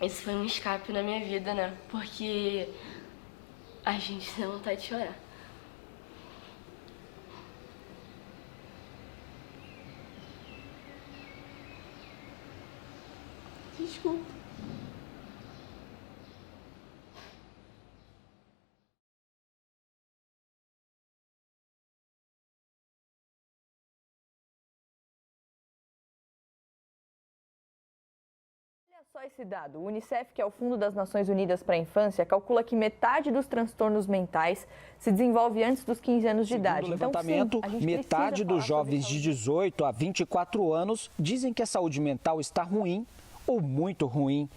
esse foi um escape na minha vida, né? Porque a gente tem vontade de chorar. Desculpa. Olha só esse dado. O Unicef, que é o Fundo das Nações Unidas para a Infância, calcula que metade dos transtornos mentais se desenvolve antes dos 15 anos de idade. Segundo o levantamento, metade dos jovens de 18 a 24 anos dizem que a saúde mental está ruim ou muito ruim.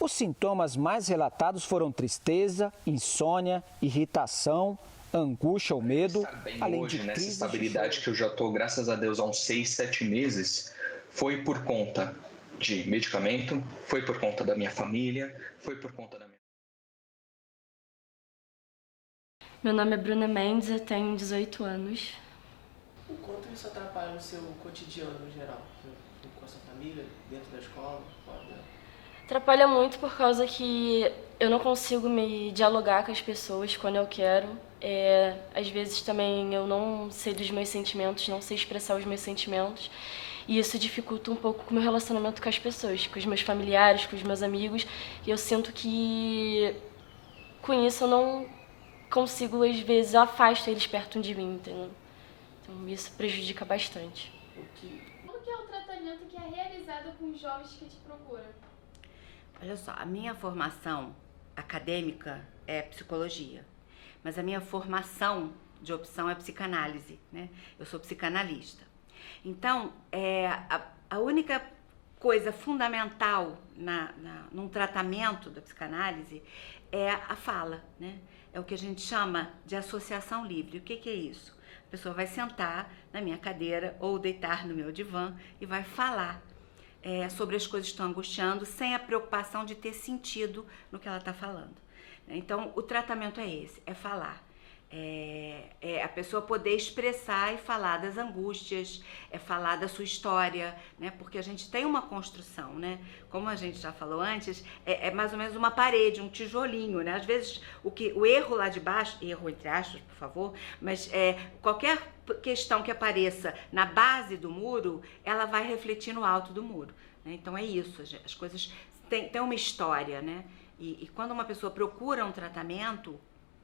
Os sintomas mais relatados foram tristeza, insônia, irritação, angústia ou medo, além de nessa crises estabilidade que eu já estou, graças a Deus, há uns 6, 7 meses, foi por conta de medicamento, foi por conta da minha família, foi por conta da minha... Meu nome é Bruna Mendes, eu tenho 18 anos. O quanto isso atrapalha no seu cotidiano no geral? Com a sua família, dentro da escola, fora dela? Atrapalha muito por causa que eu não consigo me dialogar com as pessoas quando eu quero. Às vezes também eu não sei dos meus sentimentos, não sei expressar os meus sentimentos. E isso dificulta um pouco o meu relacionamento com as pessoas, com os meus familiares, com os meus amigos. E eu sinto que com isso eu não consigo, às vezes, eu afasto eles perto de mim, entendeu? Então isso prejudica bastante. Como que é o tratamento que é realizado com os jovens que te procuram? Olha só, a minha formação acadêmica é psicologia, mas a minha formação de opção é psicanálise, né? Eu sou psicanalista. Então, a única coisa fundamental num tratamento da psicanálise é a fala, né? É o que a gente chama de associação livre. O que é isso? A pessoa vai sentar na minha cadeira ou deitar no meu divã e vai falar sobre as coisas que estão angustiando, sem a preocupação de ter sentido no que ela está falando. Então, o tratamento é esse, é falar. A pessoa poder expressar e falar das angústias, falar da sua história, né? Porque a gente tem uma construção, né? Como a gente já falou antes, é mais ou menos uma parede, um tijolinho, né? Às vezes o erro lá de baixo, erro entre aspas, por favor, mas qualquer questão que apareça na base do muro, ela vai refletir no alto do muro, né? Então é isso, as coisas têm uma história, né? E quando uma pessoa procura um tratamento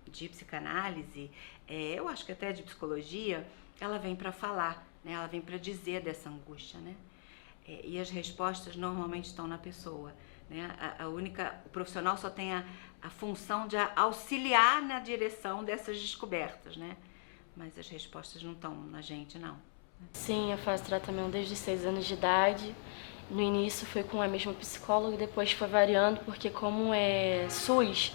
de psicanálise, eu acho que até de psicologia, ela vem para falar, né? Ela vem para dizer dessa angústia, né? E as respostas normalmente estão na pessoa, né? O profissional só tem a função de auxiliar na direção dessas descobertas, né? Mas as respostas não estão na gente, não. Sim, eu faço tratamento desde os 6 anos de idade. No início foi com a mesma psicóloga, depois foi variando, porque como é SUS,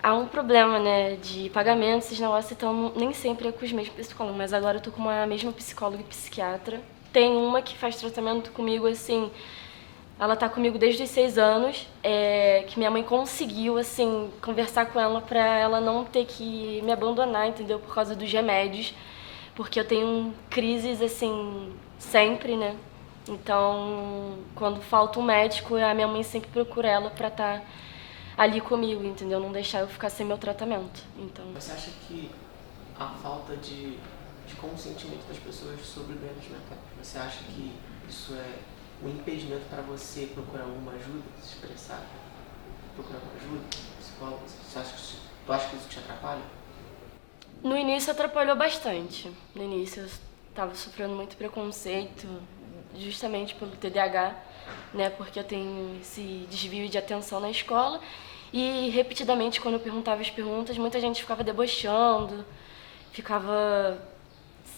há um problema, né, de pagamento, esses negócios, então nem sempre é com os mesmos psicólogos, mas agora eu tô com a mesma psicóloga e psiquiatra. Tem uma que faz tratamento comigo, assim, ela tá comigo desde os 6 anos, que minha mãe conseguiu, assim, conversar com ela pra ela não ter que me abandonar, entendeu, por causa dos remédios, porque eu tenho crises, assim, sempre, né, então, quando falta um médico, a minha mãe sempre procura ela pra estar ali comigo, entendeu? Não deixar eu ficar sem meu tratamento. Então... Você acha que a falta de consentimento das pessoas sobre doenças mentais, você acha que isso é um impedimento para você procurar alguma ajuda, se expressar, procurar uma ajuda, psicólogo? Tu acha que isso te atrapalha? No início atrapalhou bastante. No início eu estava sofrendo muito preconceito, justamente pelo TDAH, né? Porque eu tenho esse desvio de atenção na escola. E repetidamente, quando eu perguntava as perguntas, muita gente ficava debochando, ficava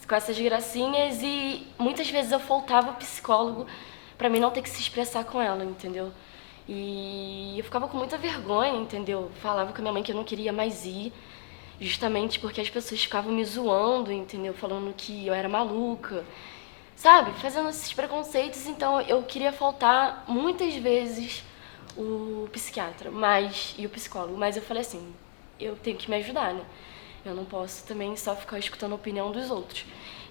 com essas gracinhas e muitas vezes eu faltava ao psicólogo pra mim não ter que se expressar com ela, entendeu? E eu ficava com muita vergonha, entendeu? Falava com a minha mãe que eu não queria mais ir, justamente porque as pessoas ficavam me zoando, entendeu? Falando que eu era maluca, sabe? Fazendo esses preconceitos, então eu queria faltar muitas vezes o psiquiatra e o psicólogo, mas eu falei assim, eu tenho que me ajudar, né? Eu não posso também só ficar escutando a opinião dos outros.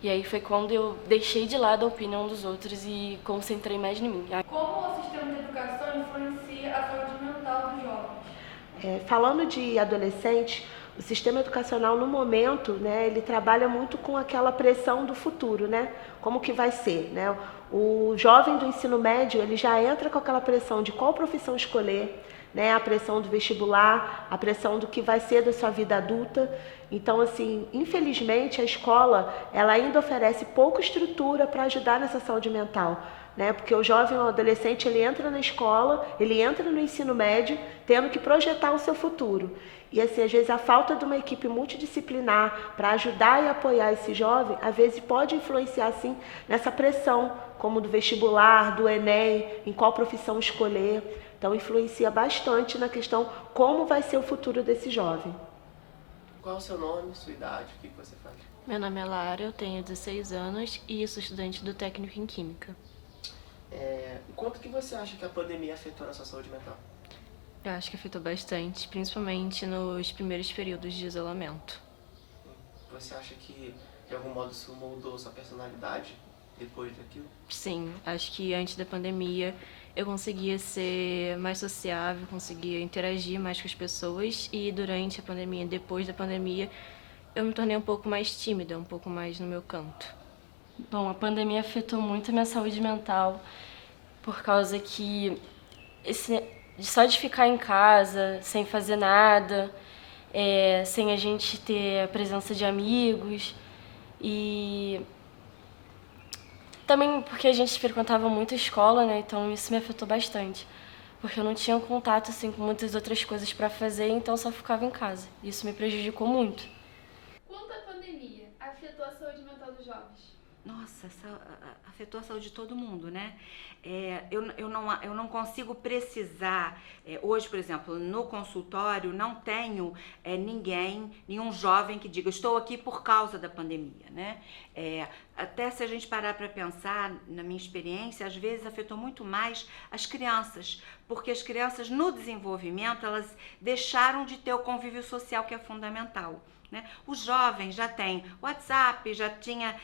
E aí foi quando eu deixei de lado a opinião dos outros e concentrei mais em mim. Como o sistema de educação influencia a saúde mental dos jovens? Falando de adolescente, o sistema educacional no momento, né, ele trabalha muito com aquela pressão do futuro, né? Como que vai ser, né? O jovem do ensino médio, ele já entra com aquela pressão de qual profissão escolher, né? A pressão do vestibular, a pressão do que vai ser da sua vida adulta. Então, assim, infelizmente, a escola, ela ainda oferece pouca estrutura para ajudar nessa saúde mental, né? Porque o jovem ou adolescente, ele entra na escola, ele entra no ensino médio, tendo que projetar o seu futuro. E assim, às vezes a falta de uma equipe multidisciplinar para ajudar e apoiar esse jovem, às vezes pode influenciar assim nessa pressão, como do vestibular, do Enem, em qual profissão escolher. Então influencia bastante na questão como vai ser o futuro desse jovem. Qual é o seu nome, sua idade, o que você faz? Meu nome é Lara, eu tenho 16 anos e sou estudante do técnico em Química. Quanto que você acha que a pandemia afetou na sua saúde mental? Eu acho que afetou bastante, principalmente nos primeiros períodos de isolamento. Você acha que, de algum modo, isso moldou sua personalidade depois daquilo? Sim, acho que antes da pandemia eu conseguia ser mais sociável, conseguia interagir mais com as pessoas e durante a pandemia, depois da pandemia, eu me tornei um pouco mais tímida, um pouco mais no meu canto. Bom, a pandemia afetou muito a minha saúde mental por causa que só de ficar em casa, sem fazer nada, sem a gente ter a presença de amigos e também porque a gente frequentava muito a escola, né? Então isso me afetou bastante, porque eu não tinha contato assim com muitas outras coisas para fazer, então só ficava em casa. Isso me prejudicou muito. Quanto a pandemia afetou a saúde mental dos jovens? Nossa, afetou a saúde de todo mundo, né? Eu não consigo precisar. Hoje, por exemplo, no consultório, não tenho nenhum jovem que diga estou aqui por causa da pandemia, né? Até se a gente parar para pensar, na minha experiência, às vezes afetou muito mais as crianças, porque as crianças no desenvolvimento, elas deixaram de ter o convívio social que é fundamental. Né? Os jovens já têm WhatsApp, já tinha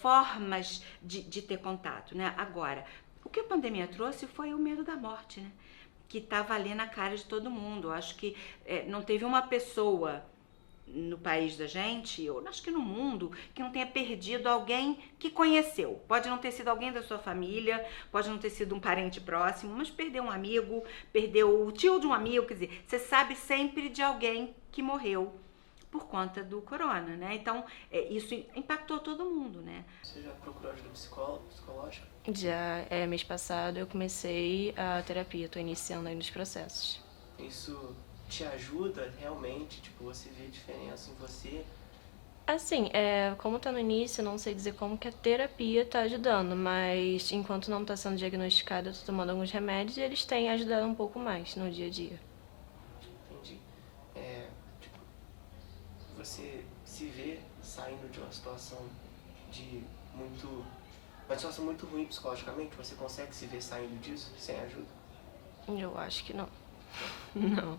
formas de ter contato, né? Agora, o que a pandemia trouxe foi o medo da morte, né? Que estava ali na cara de todo mundo. Eu acho que não teve uma pessoa no país da gente, ou acho que no mundo, que não tenha perdido alguém que conheceu. Pode não ter sido alguém da sua família, pode não ter sido um parente próximo, mas perdeu um amigo, perdeu o tio de um amigo, quer dizer, você sabe sempre de alguém que morreu por conta do corona, né? Então, isso impactou todo mundo, né? Você já procurou ajuda psicológica? Já, mês passado eu comecei a terapia, estou iniciando aí nos processos. Isso te ajuda realmente? Tipo, você vê diferença em você? Assim, como tá no início, eu não sei dizer como que a terapia tá ajudando, mas enquanto não tá sendo diagnosticada, eu tô tomando alguns remédios e eles têm ajudado um pouco mais no dia a dia. Entendi. Você se vê saindo de uma situação muito ruim psicologicamente? Você consegue se ver saindo disso sem ajuda? Eu acho que não. Não.